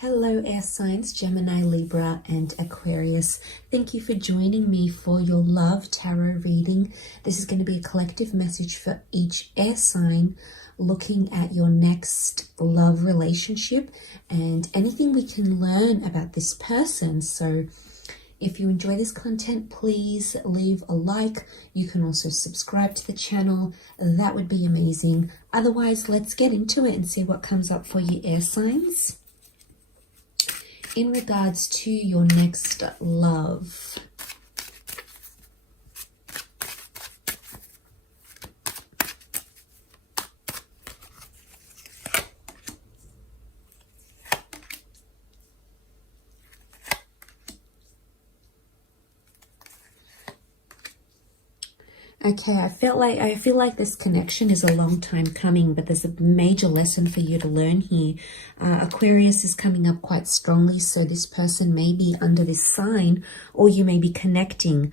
Hello, air signs, Gemini, Libra, and Aquarius. Thank you for joining me for your love tarot reading. This is going to be a collective message for each air sign looking at your next love relationship and anything we can learn about this person. So if you enjoy this content, please leave a like. You can also subscribe to the channel. That would be amazing. Otherwise, let's get into it and see what comes up for you, air signs. In regards to your next love. Okay, I feel like this connection is a long time coming, but there's a major lesson for you to learn here. Aquarius is coming up quite strongly, so this person may be under this sign, or you may be connecting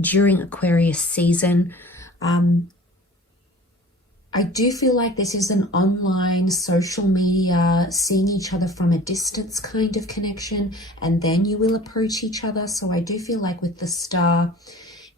during Aquarius season. I do feel like this is an online, social media, seeing each other from a distance kind of connection, and then you will approach each other. So I do feel like with the star,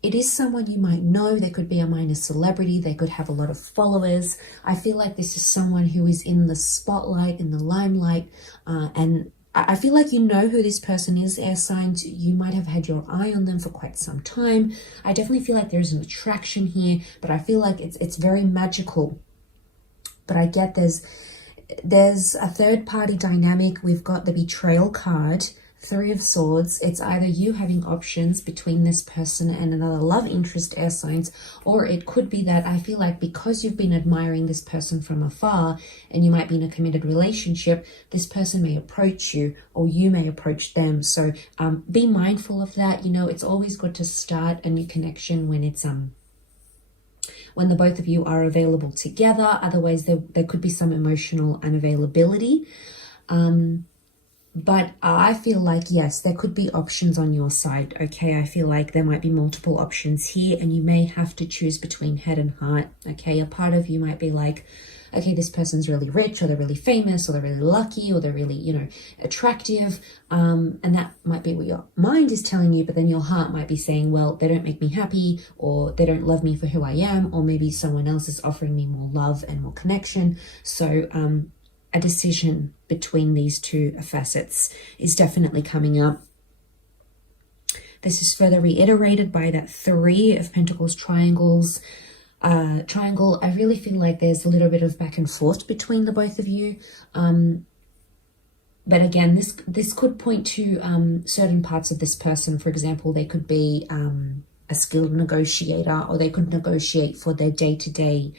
it is someone you might know. They could be a minor celebrity. They could have a lot of followers. I feel like this is someone who is in the spotlight, in the limelight. And I feel like you know who this person is, air signs. You might have had your eye on them for quite some time. I definitely feel like there's an attraction here, but I feel like it's very magical. But I get there's a third party dynamic. We've got the betrayal card. Three of Swords. It's either you having options between this person and another love interest, air signs, or it could be that I feel like because you've been admiring this person from afar and you might be in a committed relationship, this person may approach you or you may approach them. So be mindful of that. You know, it's always good to start a new connection when it's when the both of you are available together. Otherwise there could be some emotional unavailability. But I feel like, yes, there could be options on your side, okay? I feel like there might be multiple options here and you may have to choose between head and heart, okay? A part of you might be like, okay, this person's really rich, or they're really famous, or they're really lucky, or they're really, you know, attractive. And that might be what your mind is telling you, but then your heart might be saying, well, they don't make me happy, or they don't love me for who I am, or maybe someone else is offering me more love and more connection. So, a decision between these two facets is definitely coming up. This is further reiterated by that Three of Pentacles triangles. Triangle, I really feel like there's a little bit of back and forth between the both of you. But again, this could point to certain parts of this person. For example, they could be a skilled negotiator, or they could negotiate for their day-to-day,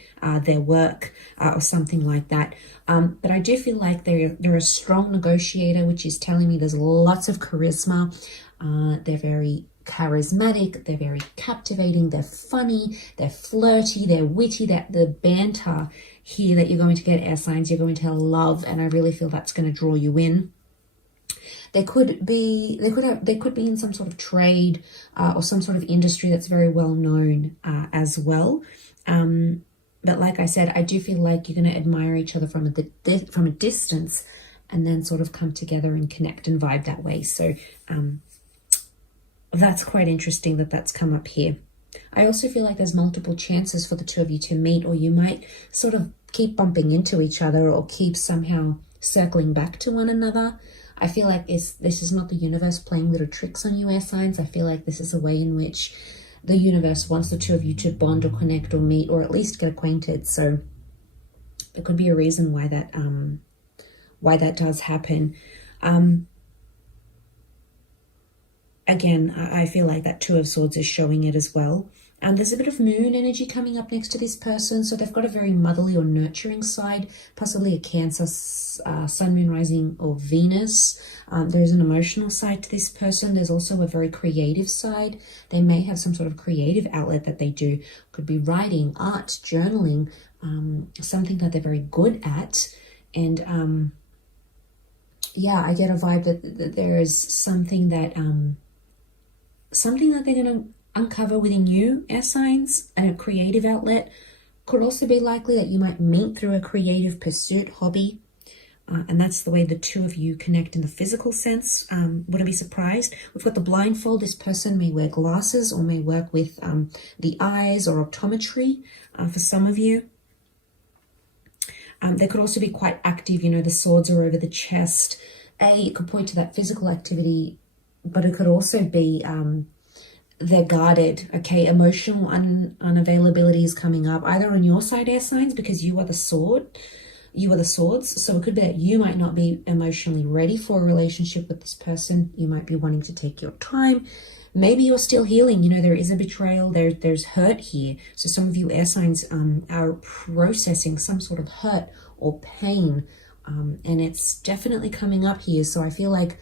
their work, or something like that. But I do feel like they're a strong negotiator, which is telling me there's lots of charisma. They're very charismatic, they're very captivating, they're funny, they're flirty, they're witty. That the banter here that you're going to get, air signs, you're going to love, and I really feel that's going to draw you in. They could be in some sort of trade or some sort of industry that's very well known as well. But like I said, I do feel like you're going to admire each other from a distance, and then sort of come together and connect and vibe that way. So that's quite interesting that that's come up here. I also feel like there's multiple chances for the two of you to meet, or you might sort of keep bumping into each other, or keep somehow circling back to one another. I feel like this is not the universe playing little tricks on you, air signs. I feel like this is a way in which the universe wants the two of you to bond or connect or meet, or at least get acquainted. So there could be a reason why that does happen. Again, I feel like that Two of Swords is showing it as well. There's a bit of moon energy coming up next to this person. So they've got a very motherly or nurturing side, possibly a Cancer, Sun, Moon, Rising, or Venus. There's an emotional side to this person. There's also a very creative side. They may have some sort of creative outlet that they do. Could be writing, art, journaling, something that they're very good at. And yeah, I get a vibe that there is something that they're going to uncover within you, air signs, and a creative outlet. Could also be likely that you might meet through a creative pursuit, hobby. and that's the way the two of you connect in the physical sense. Wouldn't be surprised. We've got the blindfold. This person may wear glasses or may work with the eyes or optometry for some of you. They could also be quite active. You know, the swords are over the chest. It could point to that physical activity, but it could also be they're guarded, okay? Emotional unavailability is coming up, either on your side, air signs, because you are the sword. You are the swords. So it could be that you might not be emotionally ready for a relationship with this person. You might be wanting to take your time. Maybe you're still healing. You know, there is a betrayal. There's hurt here. So some of you air signs are processing some sort of hurt or pain. And it's definitely coming up here. So I feel like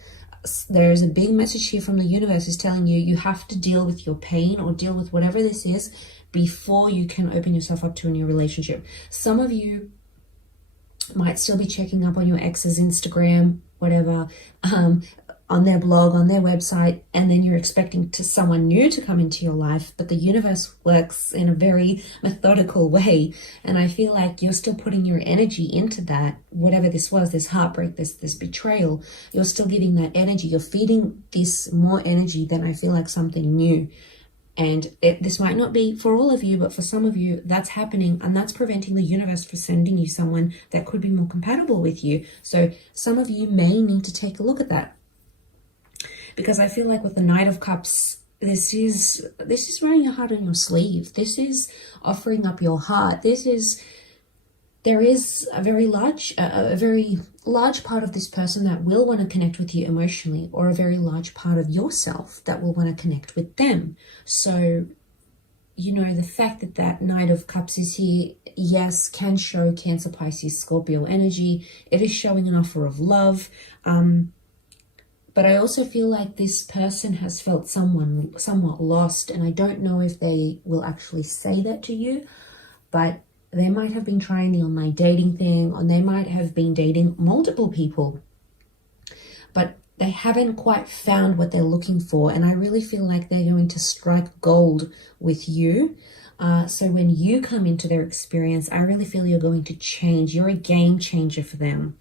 there's a big message here from the universe is telling you, you have to deal with your pain or deal with whatever this is before you can open yourself up to a new relationship. Some of you might still be checking up on your ex's Instagram, whatever, on their blog, on their website, and then you're expecting someone new to come into your life, but the universe works in a very methodical way, and I feel like you're still putting your energy into that, whatever this was, this heartbreak, this betrayal, you're still giving that energy, you're feeding this more energy than I feel like something new. And this might not be for all of you, but for some of you, that's happening, and that's preventing the universe from sending you someone that could be more compatible with you. So some of you may need to take a look at that. Because I feel like with the Knight of Cups, this is wearing your heart on your sleeve. This is offering up your heart. There is a very large part of this person that will want to connect with you emotionally, or a very large part of yourself that will want to connect with them. So, you know, the fact that that Knight of Cups is here, yes, can show Cancer, Pisces, Scorpio energy. It is showing an offer of love. But I also feel like this person has felt somewhat lost, and I don't know if they will actually say that to you, but they might have been trying the online dating thing, or they might have been dating multiple people, but they haven't quite found what they're looking for, and I really feel like they're going to strike gold with you. So when you come into their experience, I really feel you're going to change. You're a game changer for them.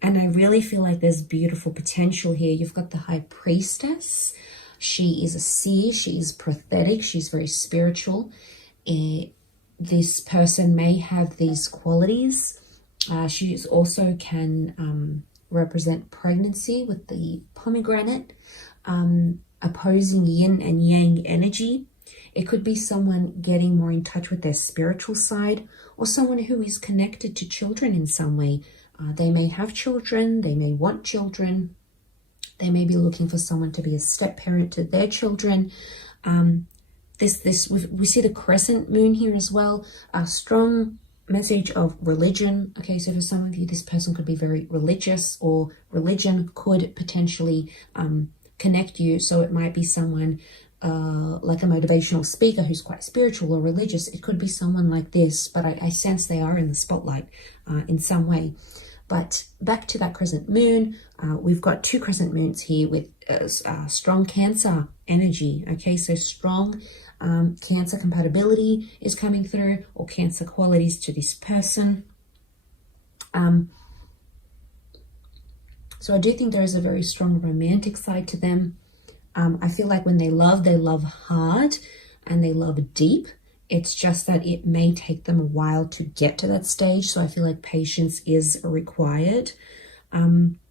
And I really feel like there's beautiful potential here. You've got the High Priestess. She is a seer. She is prophetic. She's very spiritual. This person may have these qualities. She also can represent pregnancy with the pomegranate, opposing yin and yang energy. It could be someone getting more in touch with their spiritual side, or someone who is connected to children in some way. They may have children, they may want children, they may be looking for someone to be a step-parent to their children. We see the crescent moon here as well, a strong message of religion. Okay, so for some of you, this person could be very religious, or religion could potentially connect you. So it might be someone like a motivational speaker who's quite spiritual or religious. It could be someone like this, but I sense they are in the spotlight in some way. But back to that crescent moon, we've got two crescent moons here with strong Cancer energy. Okay, so strong Cancer compatibility is coming through, or Cancer qualities to this person. So I do think there is a very strong romantic side to them. I feel like when they love hard and they love deep. It's just that it may take them a while to get to that stage. So I feel like patience is required. But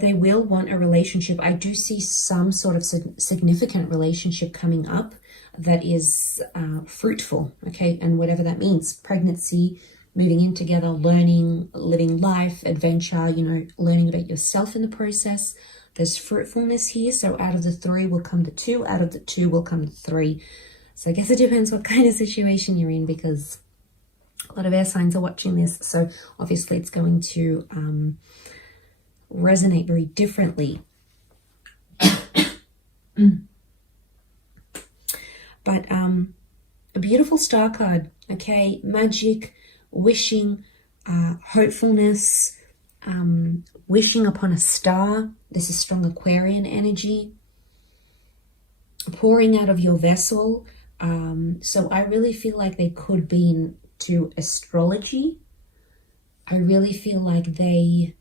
they will want a relationship. I do see some sort of significant relationship coming up that is fruitful, okay? And whatever that means, pregnancy, moving in together, learning, living life, adventure, you know, learning about yourself in the process. There's fruitfulness here. So out of the 3 will come the 2. Out of the 2 will come the 3. So I guess it depends what kind of situation you're in, because a lot of air signs are watching this. So obviously it's going to resonate very differently. But a beautiful star card, okay? Magic, wishing, hopefulness, wishing upon a star. This is strong Aquarian energy. Pouring out of your vessel. So I really feel like they could be in to astrology. I really feel like they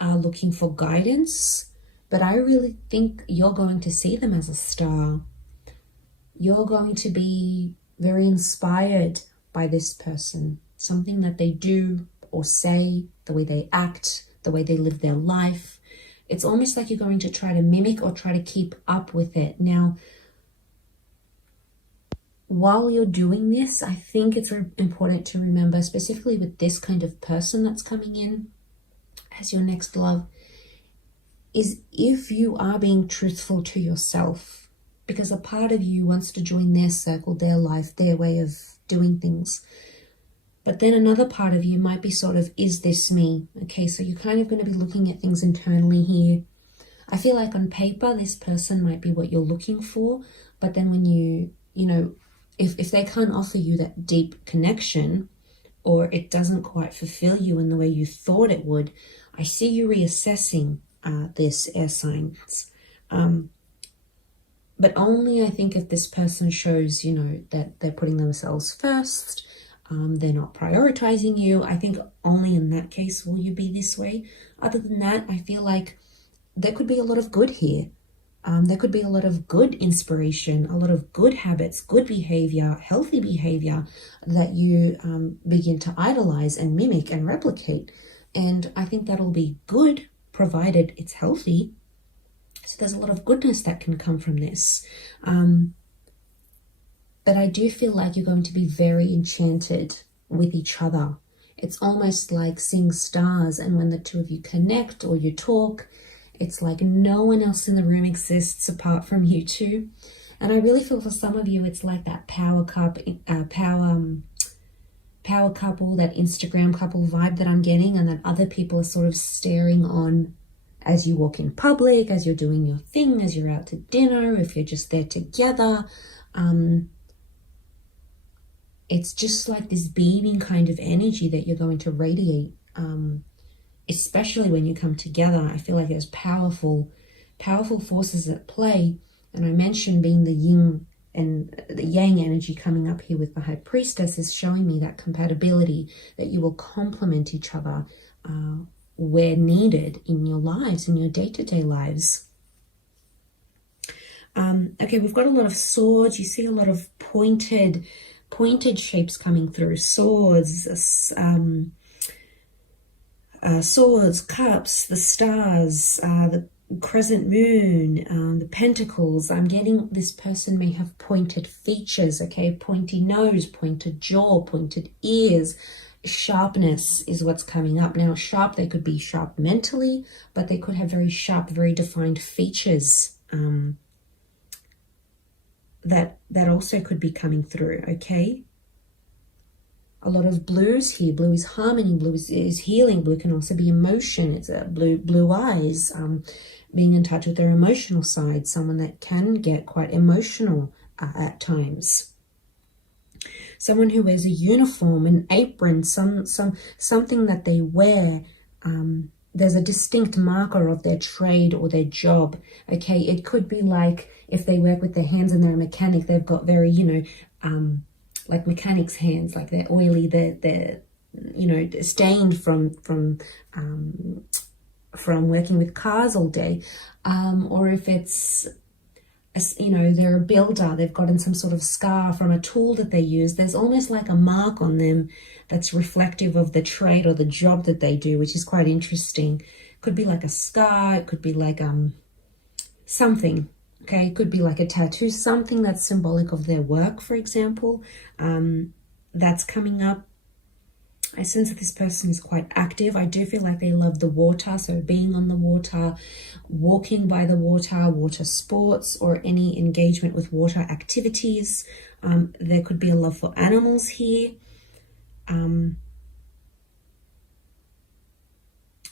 are looking for guidance, but I really think you're going to see them as a star. You're going to be very inspired by this person. Something that they do or say, the way they act, the way they live their life. It's almost like you're going to try to mimic or try to keep up with it. Now, while you're doing this, I think it's important to remember, specifically with this kind of person that's coming in as your next love, is if you are being truthful to yourself, because a part of you wants to join their circle, their life, their way of doing things. But then another part of you might be sort of, is this me? Okay, so you're kind of going to be looking at things internally here. I feel like on paper, this person might be what you're looking for. But then when you know, if they can't offer you that deep connection, or it doesn't quite fulfill you in the way you thought it would, I see you reassessing this, air signs. But only, I think, if this person shows, you know, that they're putting themselves first, they're not prioritizing you. I think only in that case will you be this way. Other than that, I feel like there could be a lot of good here. There could be a lot of good inspiration, a lot of good habits, good behavior, healthy behavior that you begin to idolize and mimic and replicate. And I think that'll be good, provided it's healthy. So there's a lot of goodness that can come from this. But I do feel like you're going to be very enchanted with each other. It's almost like seeing stars, and when the two of you connect or you talk, it's like no one else in the room exists apart from you two. And I really feel for some of you, it's like that power couple, that Instagram couple vibe that I'm getting, and that other people are sort of staring on as you walk in public, as you're doing your thing, as you're out to dinner, if you're just there together. It's just like this beaming kind of energy that you're going to radiate, especially when you come together. I feel like there's powerful forces at play. And I mentioned being the yin and the yang energy coming up here with the High Priestess is showing me that compatibility, that you will complement each other where needed in your lives, in your day-to-day lives. Okay, we've got a lot of swords. You see a lot of pointed shapes coming through. Swords, swords, cups, the stars, the crescent moon, the pentacles. I'm getting this person may have pointed features, okay? Pointy nose, pointed jaw, pointed ears. Sharpness is what's coming up. Now, sharp, they could be sharp mentally, but they could have very sharp, very defined features that also could be coming through, okay? A lot of blues here. Blue is harmony, blue is healing, blue can also be emotion. It's a blue eyes, being in touch with their emotional side, someone that can get quite emotional at times. Someone who wears a uniform, an apron, something that they wear. There's a distinct marker of their trade or their job. Okay, it could be like if they work with their hands and they're a mechanic, they've got very, like mechanics' hands, like they're oily, they're stained from working with cars all day. Or if it's, they're a builder, they've gotten some sort of scar from a tool that they use. There's almost like a mark on them that's reflective of the trade or the job that they do, which is quite interesting. Could be like a scar, it could be like something, okay? It could be like a tattoo, something that's symbolic of their work, for example. That's coming up. I sense that this person is quite active. I do feel like they love the water, so being on the water, walking by the water, water sports, or any engagement with water activities. There could be a love for animals here.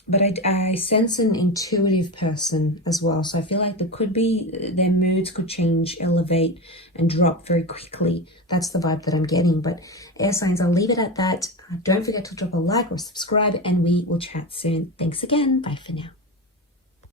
But I sense an intuitive person as well. So I feel like there could be, their moods could change, elevate, and drop very quickly. That's the vibe that I'm getting. But air signs, I'll leave it at that. Don't forget to drop a like or subscribe, and we will chat soon. Thanks again. Bye for now.